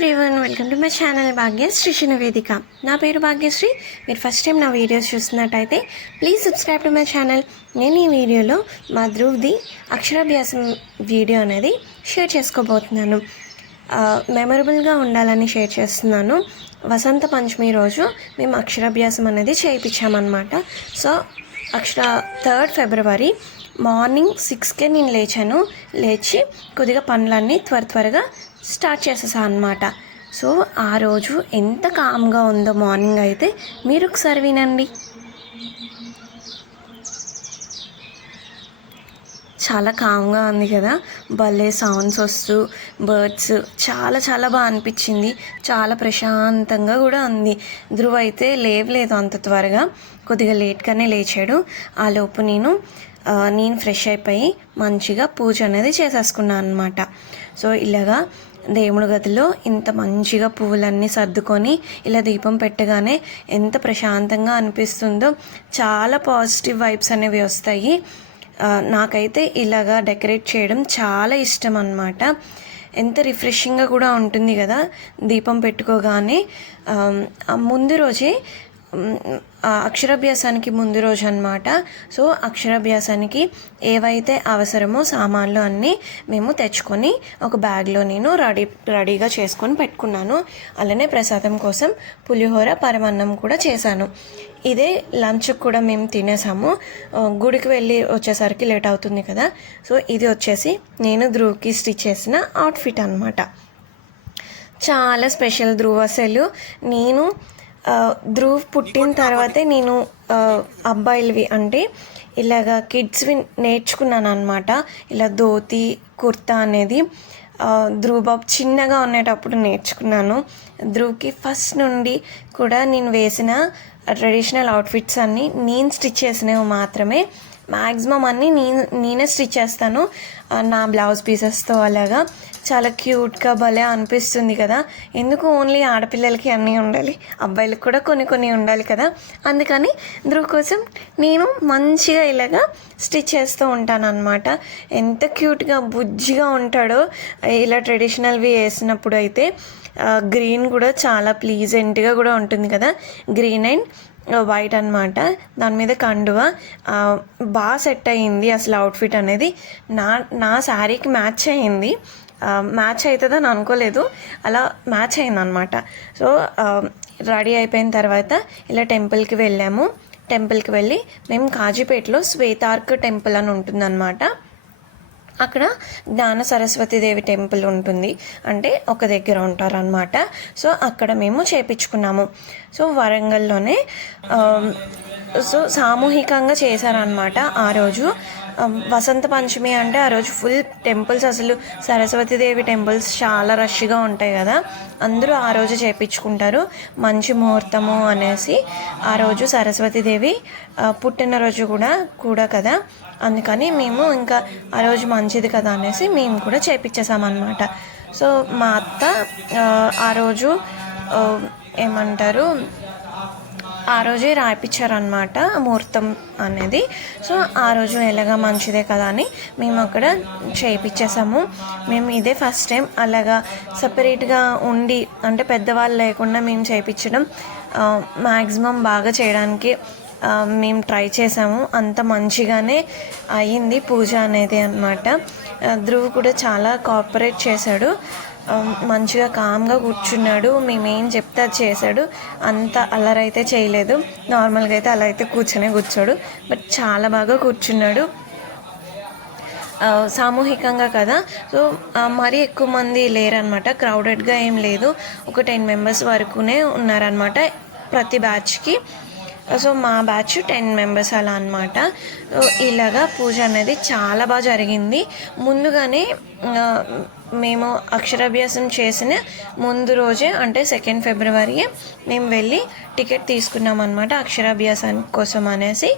Everyone, welcome to my channel Bhagyashree నివేదిక. నా పేరు భాగ్యశ్రీ. మీరు ఫస్ట్ టైం నా వీడియోస్ చూస్తున్నట్టయితే please subscribe to my channel. నేను ఈ వీడియోలో మా ధ్రువ్ది అక్షరాభ్యాసం వీడియో అనేది షేర్ చేసుకోబోతున్నాను. మెమరబుల్గా ఉండాలని షేర్ చేస్తున్నాను. వసంత పంచమి రోజు మేము అక్షరాభ్యాసం అనేది చేయించామన్నమాట. సో 3rd ఫిబ్రవరి మార్నింగ్ 6కే నేను లేచి కొద్దిగా పనులన్నీ త్వరగా స్టార్ట్ చేసేసాను అనమాట. సో ఆ రోజు ఎంత కామ్గా ఉందో మార్నింగ్ అయితే మీరు ఒకసారి వినండి. చాలా కామ్గా ఉంది కదా, భలే సౌండ్స్ వస్తూ బర్డ్స్ చాలా బాగా అనిపించింది. చాలా ప్రశాంతంగా కూడా ఉంది. ధ్రువ్ అయితే లేవలేదు అంత త్వరగా, కొద్దిగా లేట్గానే లేచాడు. ఆ లోపు నేను ఫ్రెష్ అయిపోయి మంచిగా పూజ అనేది చేసేసుకున్నాను అనమాట. సో ఇలాగా దేవుడి గదిలో ఇంత మంచిగా పువ్వులన్నీ సర్దుకొని ఇలా దీపం పెట్టగానే ఎంత ప్రశాంతంగా అనిపిస్తుందో. చాలా పాజిటివ్ వైబ్స్ అనేవి వస్తాయి. నాకైతే ఇలాగా డెకరేట్ చేయడం చాలా ఇష్టం అన్నమాట. ఎంత రిఫ్రెషింగ్గా కూడా ఉంటుంది కదా దీపం పెట్టుకోగానే. ముందు రోజే అక్షరాభ్యాసానికి ముందు రోజు అనమాట. సో అక్షరాభ్యాసానికి ఏవైతే అవసరమో సామాన్లు అన్నీ మేము తెచ్చుకొని ఒక బ్యాగ్లో నేను రెడీగా చేసుకొని పెట్టుకున్నాను. అలానే ప్రసాదం కోసం పులిహోర పరమాన్నం కూడా చేశాను. ఇదే లంచ్కి కూడా మేము తినేసాము. గుడికి వెళ్ళి వచ్చేసరికి లేట్ అవుతుంది కదా. సో ఇది వచ్చేసి నేను ధ్రువ్కి స్టిచ్ చేసిన అవుట్ఫిట్ అనమాట. చాలా స్పెషల్ ధ్రువ్ అసలు. నేను ధ్రువ్ పుట్టిన తర్వాతే నేను అబ్బాయిలవి అంటే ఇలాగ కిడ్స్వి నేర్చుకున్నాను అనమాట. ఇలా ధోతి కుర్తా అనేది ధ్రువ్ బాబు చిన్నగా ఉండేటప్పుడు నేర్చుకున్నాను. ధ్రువ్కి ఫస్ట్ నుండి కూడా నేను వేసిన ట్రెడిషనల్ అవుట్ఫిట్స్ అన్నీ నేను స్టిచ్ చేసినవి మాత్రమే. మ్యాక్సిమం అన్నీ నేనే స్టిచ్ చేస్తాను నా బ్లౌజ్ పీసెస్తో. అలాగా చాలా క్యూట్గా భలే అనిపిస్తుంది కదా. ఎందుకు ఓన్లీ ఆడపిల్లలకి అన్నీ ఉండాలి, అబ్బాయిలకు కూడా కొన్ని ఉండాలి కదా. అందుకని ధ్రువ్ కోసం నేను మంచిగా ఇలాగా స్టిచ్ చేస్తూ ఉంటాను అనమాట. ఎంత క్యూట్గా బుజ్జిగా ఉంటాడో ఇలా ట్రెడిషనల్వి వేసినప్పుడు అయితే. గ్రీన్ కూడా చాలా ప్లీజెంట్గా కూడా ఉంటుంది కదా, గ్రీన్ అండ్ వైట్ అనమాట. దాని మీద కండువ బాగా సెట్ అయ్యింది అసలు అవుట్ఫిట్ అనేది. నా శారీకి మ్యాచ్ అయ్యింది. మ్యాచ్ అవుతుందని అనుకోలేదు, అలా మ్యాచ్ అయింది అనమాట. సో రెడీ అయిపోయిన తర్వాత ఇలా టెంపుల్కి వెళ్ళాము. టెంపుల్కి వెళ్ళి మేము కాజీపేటలో శ్వేతార్క్ టెంపుల్ అని ఉంటుందన్నమాట. అక్కడ జ్ఞాన సరస్వతీదేవి టెంపుల్ ఉంటుంది, అంటే ఒక దగ్గర ఉంటారనమాట. సో అక్కడ మేము చేయించుకున్నాము. సో వరంగల్లోనే సామూహికంగా చేశారనమాట ఆ రోజు. వసంత పంచమి అంటే ఆ రోజు ఫుల్ టెంపుల్స్, అసలు సరస్వతీదేవి టెంపుల్స్ చాలా రష్గా ఉంటాయి కదా. అందరూ ఆ రోజు చేయించుకుంటారు. మంచి ముహూర్తము అనేసి ఆ రోజు సరస్వతీదేవి పుట్టినరోజు కూడా కదా. అందుకని మేము ఇంకా ఆ రోజు మంచిది కదా అనేసి మేము కూడా చేయించేసామన్నమాట. సో మా అత్త ఆ రోజు ఏమంటారు, ఆ రోజే రాయిపించారనమాట ముహూర్తం అనేది. సో ఆ రోజు ఎలాగా మంచిదే కదా అని మేము అక్కడ చేయించేసాము. మేము ఇదే ఫస్ట్ టైం అలాగా సపరేట్గా ఉండి, అంటే పెద్దవాళ్ళు లేకుండా మేము చేయించడం. మ్యాక్సిమం బాగా చేయడానికి మేము ట్రై చేసాము. అంత మంచిగానే అయ్యింది పూజ అనేది అన్నమాట. ధ్రువ్ కూడా చాలా కోఆపరేట్ చేశాడు. మంచిగా కామ్గా కూర్చున్నాడు. మేమేం చెప్తే అది చేశాడు. అంత అల్లరైతే చేయలేదు. నార్మల్గా అయితే అలా అయితే కూర్చోడు, బట్ చాలా బాగా కూర్చున్నాడు. సామూహికంగా కదా, సో మరీ ఎక్కువ మంది లేరనమాట. క్రౌడెడ్గా ఏం లేదు. ఒక 10 మెంబర్స్ వరకునే ఉన్నారనమాట ప్రతి బ్యాచ్కి. సో మా బ్యాచ్ 10 మెంబర్స్ అలా అనమాట. ఇలాగా పూజ అనేది చాలా బాగా జరిగింది. ముందుగానే మేము అక్షరాభ్యాసం చేసిన ముందు రోజే, అంటే 2nd ఫిబ్రవరి మేము వెళ్ళి టికెట్ తీసుకున్నాం అనమాట అక్షరాభ్యాసం కోసం అనేసి.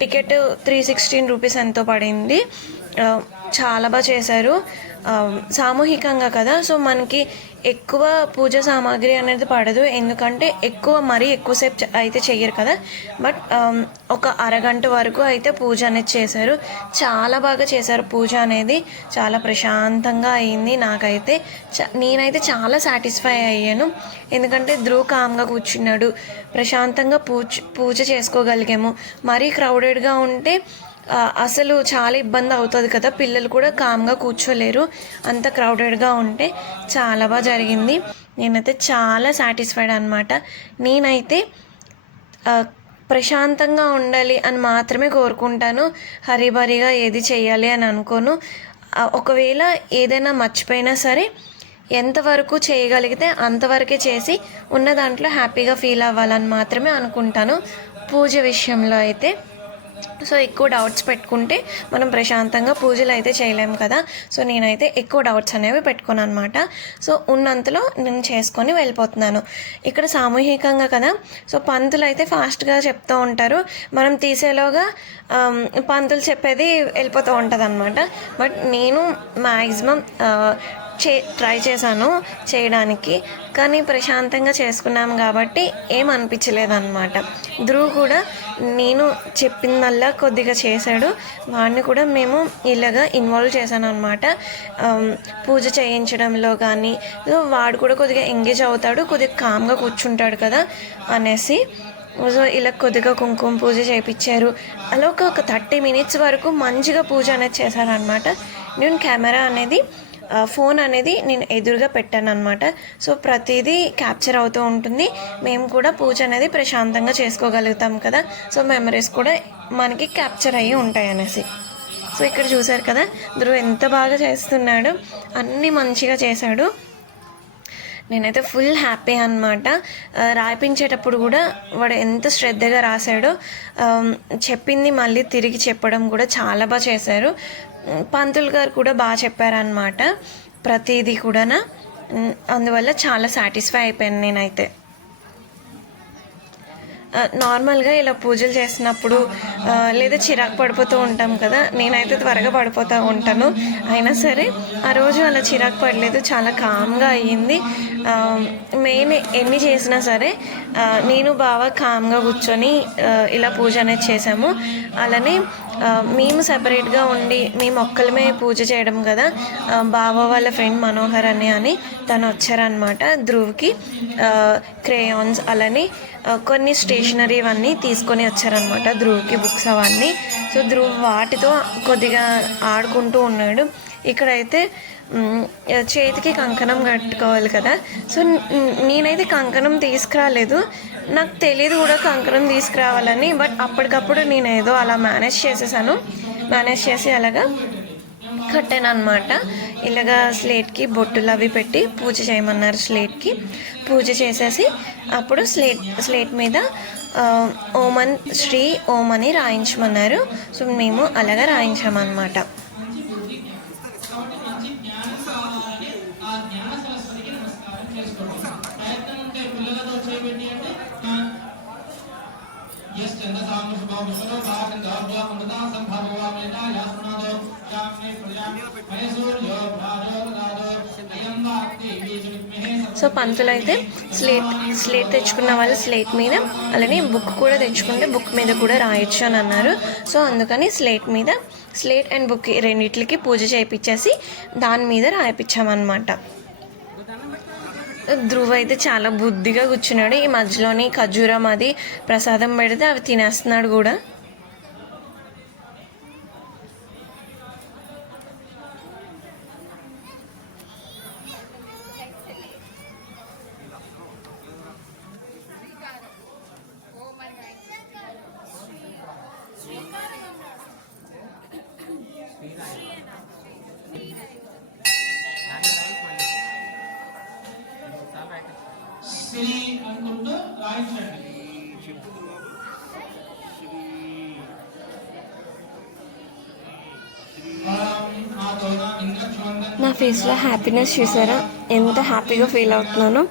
టికెట్ 316 రూపీస్ ఎంతో పడింది. చాలా బాగా చేశారు. సామూహికంగా కదా, సో మనకి ఎక్కువ పూజ సామాగ్రి అనేది పడదు, ఎందుకంటే మరీ ఎక్కువసేపు అయితే చెయ్యరు కదా. బట్ ఒక అరగంట వరకు అయితే పూజ అనేది చేశారు. చాలా బాగా చేశారు పూజ అనేది, చాలా ప్రశాంతంగా అయింది. నాకైతే నేనైతే చాలా సాటిస్ఫై అయ్యాను, ఎందుకంటే ధ్రువ్ కామ్గా కూర్చున్నాడు, ప్రశాంతంగా పూజ చేసుకోగలిగాము. మరీ క్రౌడెడ్గా ఉంటే అసలు చాలా ఇబ్బంది అవుతుంది కదా, పిల్లలు కూడా కామ్గా కూర్చోలేరు అంత క్రౌడెడ్గా ఉంటే. చాలా బాగా జరిగింది, నేనైతే చాలా సాటిస్ఫైడ్ అనమాట. నేనైతే ప్రశాంతంగా ఉండాలి అని మాత్రమే కోరుకుంటాను, హరీబరీగా ఏది చేయాలి అని అనుకోను. ఒకవేళ ఏదైనా మర్చిపోయినా సరే ఎంతవరకు చేయగలిగితే అంతవరకే చేసి ఉన్న దాంట్లో హ్యాపీగా ఫీల్ అవ్వాలని మాత్రమే అనుకుంటాను పూజ విషయంలో అయితే. సో ఎక్కువ డౌట్స్ పెట్టుకుంటే మనం ప్రశాంతంగా పూజలు అయితే చేయలేము కదా. సో నేనైతే ఎక్కువ డౌట్స్ అనేవి పెట్టుకున్నాను అనమాట. సో ఉన్నంతలో నేను చేసుకొని వెళ్ళిపోతున్నాను. ఇక్కడ సామూహికంగా కదా, సో పంతులు అయితే ఫాస్ట్గా చెప్తూ ఉంటారు, మనం తీసేలోగా పంతులు చెప్పేది వెళ్ళిపోతూ ఉంటుంది అనమాట. బట్ నేను మ్యాక్సిమం ట్రై చేశాను చేయడానికి, కానీ ప్రశాంతంగా చేసుకున్నాము కాబట్టి ఏం అనిపించలేదన్నమాట. ధ్రువ్ కూడా నేను చెప్పిందల్లా కొద్దిగా చేశాడు, వాడిని కూడా మేము ఇలాగా ఇన్వాల్వ్ చేశాను అనమాట పూజ చేయించడంలో. కానీ వాడు కూడా కొద్దిగా ఎంగేజ్ అవుతాడు, కొద్దిగా కామ్గా కూర్చుంటాడు కదా అనేసి. సో ఇలా కొద్దిగా కుంకుమ పూజ చేయించారు. అలా ఒక 30 minutes వరకు మంచిగా పూజ అనేది చేశారనమాట. నేను కెమెరా అనేది ఫోన్ అనేది నేను ఎదురుగా పెట్టాను అనమాట. సో ప్రతిదీ క్యాప్చర్ అవుతూ ఉంటుంది, మేము కూడా పూజ అనేది ప్రశాంతంగా చేసుకోగలుగుతాం కదా. సో మెమరీస్ కూడా మనకి క్యాప్చర్ అయ్యి ఉంటాయి అనేసి. సో ఇక్కడ చూసారు కదా ధ్రువ్ ఎంత బాగా చేస్తున్నాడు, అన్నీ మంచిగా చేశాడు. నేనైతే ఫుల్ హ్యాపీ అనమాట. రాయించేటప్పుడు కూడా వాడు ఎంత శ్రద్ధగా రాశాడో, చెప్పింది మళ్ళీ తిరిగి చెప్పడం కూడా చాలా బాగా చేశారు. పంతులు గారు కూడా బాగా చెప్పారనమాట ప్రతిదీ కూడా. అందువల్ల చాలా సాటిస్ఫై అయిపోయాను నేనైతే. నార్మల్గా ఇలా పూజలు చేసినప్పుడు లేదా చిరాకు పడిపోతూ ఉంటాం కదా, నేనైతే త్వరగా పడిపోతూ ఉంటాను. అయినా సరే ఆ రోజు అలా చిరాకు పడలేదు, చాలా కామ్గా అయ్యింది. మెయిన్ ఎన్ని చేసినా సరే నేను బాగా కామ్గా కూర్చొని ఇలా పూజ అనేది చేసాము. అలానే మేము సపరేట్గా ఉండి మేము ఒక్కలమే పూజ చేయడం కదా, బావ వాళ్ళ ఫ్రెండ్ మనోహర్ అని తను వచ్చారనమాట. ధ్రువ్కి క్రేయాన్స్ అలానే కొన్ని స్టేషనరీ అవన్నీ తీసుకొని వచ్చారనమాట, ధ్రువ్కి బుక్స్ అవన్నీ. సో ధ్రువ్ వాటితో కొద్దిగా ఆడుకుంటూ ఉన్నాడు. ఇక్కడైతే చేతికి కంకణం కట్టుకోవాలి కదా, సో నేనైతే కంకణం తీసుకురాలేదు, నాకు తెలియదు కూడా కంకణం తీసుకురావాలని. బట్ అప్పటికప్పుడు నేను ఏదో అలా మేనేజ్ చేసి అలాగా కట్టాను అనమాట. ఇలాగా స్లేట్కి బొట్టులు అవి పెట్టి పూజ చేయమన్నారు. స్లేట్కి పూజ చేసేసి అప్పుడు స్లేట్ మీద శ్రీ ఓం అని రాయించమన్నారు. సో మేము అలాగా రాయించామన్నమాట. సో పంతులు అయితే స్లేట్ తెచ్చుకున్న వాళ్ళు స్లేట్ మీద, అలానే బుక్ కూడా తెచ్చుకుంటే బుక్ మీద కూడా రాయొచ్చు అని అన్నారు. సో అందుకని స్లేట్ అండ్ బుక్ రెండిట్లకి పూజ చేయించేసి దాని మీద రాయిపించామన్నమాట. ధ్రువ్ అయితే చాలా బుద్ధిగా కూర్చున్నాడు. ఈ మధ్యలోని ఖర్జూరం అది ప్రసాదం పెడితే అవి తినేస్తున్నాడు కూడా. నా ఫేస్లో హ్యాపీనెస్ చూసారా, ఎంత హ్యాపీగా ఫీల్ అవుతున్నానో.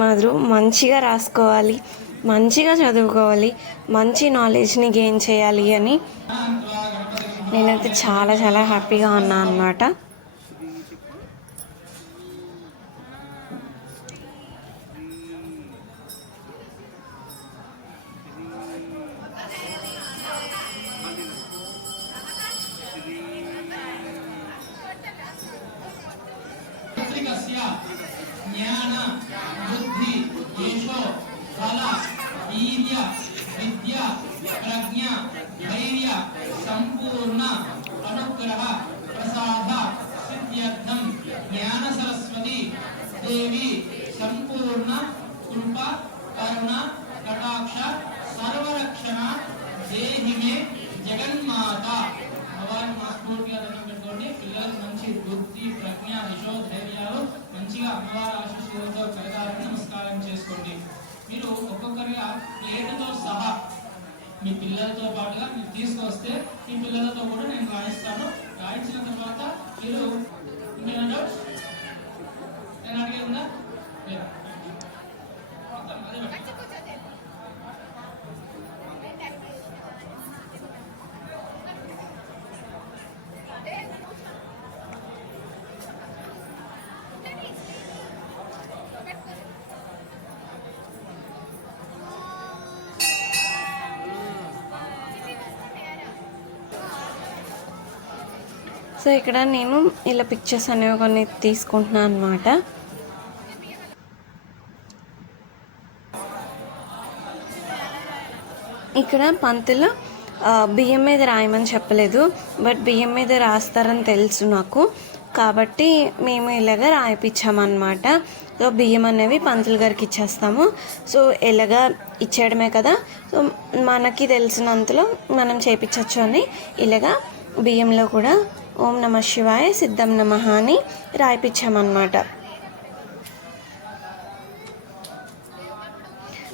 మాధురు మంచిగా రాసుకోవాలి, మంచిగా చదువుకోవాలి, మంచి నాలెడ్జ్ని గెయిన్ చేయాలి అని నేనైతే చాలా చాలా హ్యాపీగా ఉన్నా అన్నమాట. సంపూర్ణ కృప కరుణ కటాక్ష సర్వరక్షణ దేహిమే జగన్మాత. అమ్మవారిని మనస్ఫూర్తిగా దండం పెట్టుకోండి. పిల్లలకు మంచి బుద్ధి ప్రజ్ఞ యశో ధైర్యాలు మంచిగా అమ్మవారి ఆశీస్సులతో కలగాలని నమస్కారం చేసుకోండి. మీరు ఒక్కొక్కరిగా ప్లేటుతో సహా మీ పిల్లలతో పాటుగా మీరు తీసుకొస్తే మీ పిల్లలతో కూడా నేను రాయిస్తాను. రాయించిన తర్వాత మీరు నేను అడిగే ఉందా లేదా? సో ఇక్కడ నేను ఇలా పిక్చర్స్ అనేవి కొన్ని తీసుకుంటున్నాను అనమాట. ఇక్కడ పంతులు బియ్యం మీద రాయమని చెప్పలేదు, బట్ బియ్యం మీద రాస్తారని తెలుసు నాకు, కాబట్టి మేము ఇలాగ రాయిపించామన్నమాట. సో బియ్యం అనేవి పంతులు గారికి ఇచ్చేస్తాము. సో ఇలాగా ఇచ్చేయడమే కదా, సో మనకి తెలిసినంతలో మనం చేయించవచ్చు అని ఇలాగా బియ్యంలో కూడా ఓం నమ శివాయ సిద్ధం నమః అని రాయిపించామన్నమాట.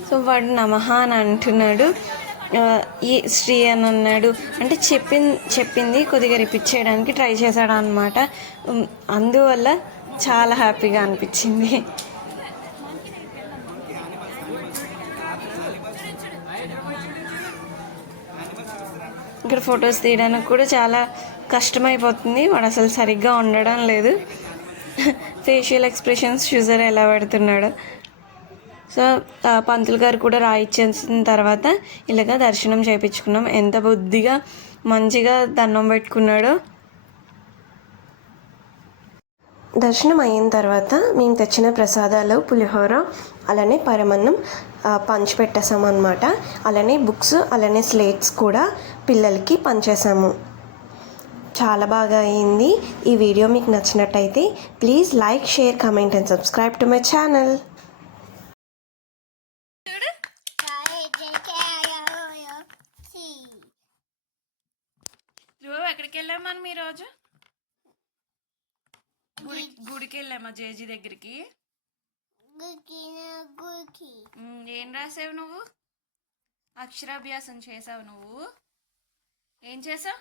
సో వాడు నమః అని అంటున్నాడు, ఈ శ్రీ అని అన్నాడు. అంటే చెప్పింది కొద్దిగా రిపీట్ చేయడానికి ట్రై చేశాడు అనమాట. అందువల్ల చాలా హ్యాపీగా అనిపించింది. ఇక్కడ ఫొటోస్ తీయడానికి కూడా చాలా కష్టమైపోతుంది. వాడు అసలు సరిగ్గా ఉండడం లేదు. ఫేషియల్ ఎక్స్ప్రెషన్స్ చూసారా ఎలా పెడుతున్నాడు. సో పంతులు గారు కూడా రాయిచ్చేసిన తర్వాత ఇలాగ దర్శనం చేయించుకున్నాం. ఎంత బుద్ధిగా మంచిగా దండం పెట్టుకున్నాడో. దర్శనం అయిన తర్వాత మేము తెచ్చిన ప్రసాదాలు పులిహోర అలానే పరమన్నం పంచిపెట్టేసామన్నమాట. అలానే బుక్స్ అలానే స్లేట్స్ కూడా పిల్లలకి పంచేసాము. చాలా బాగా అయింది. ఈ వీడియో మీకు నచ్చినట్టయితే please like, share, comment and subscribe to my channel. ఎక్కడికి వెళ్ళాం మనం ఈరోజు? గుడికి వెళ్ళామా జేజీ దగ్గరికి? ఏం రాసావు నువ్వు? అక్షరాభ్యాసం చేసావు నువ్వు? ఏం చేసావు?